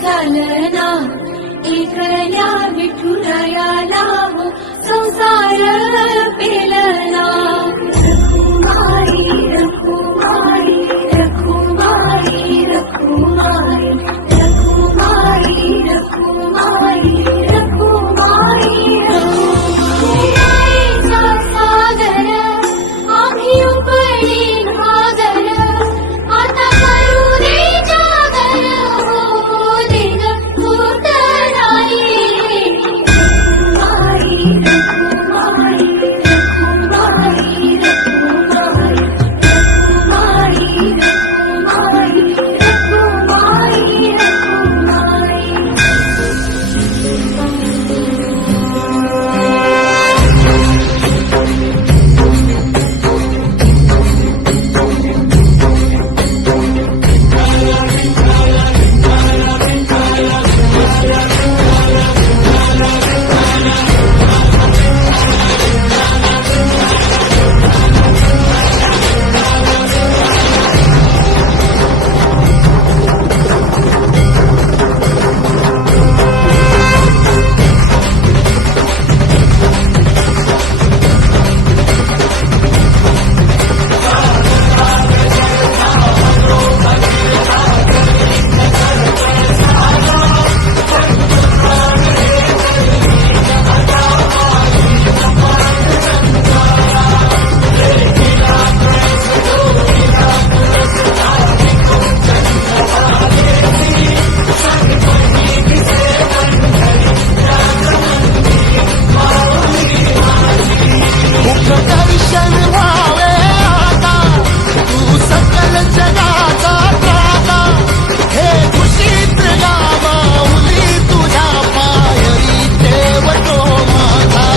चालना एकल्या विठुरायाला हो संसार पेलना रखुमाई रखुमाई रखुमाई रखुमाई रखुमाई रखुमाई रखुमाई रखुमाईचा सागर आम्ही उपळी भागर आता करू दे जागर हो दे ग उतराई रखुमाई रखुमाई रखुमाई रखुमाई रखुमाई रखुमाई रखुमाई दर्शन व्हावे आता तू सकल जगाचा त्राता हे खुशीत गावाउली तुझ्या पायरी ठेवतो माझा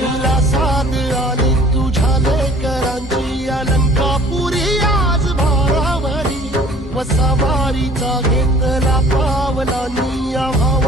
तुला साथ आली तुझ्या लेकरांची अलंकापुरी आज भारावरी व सवारीचा घेतला पावला निया भाव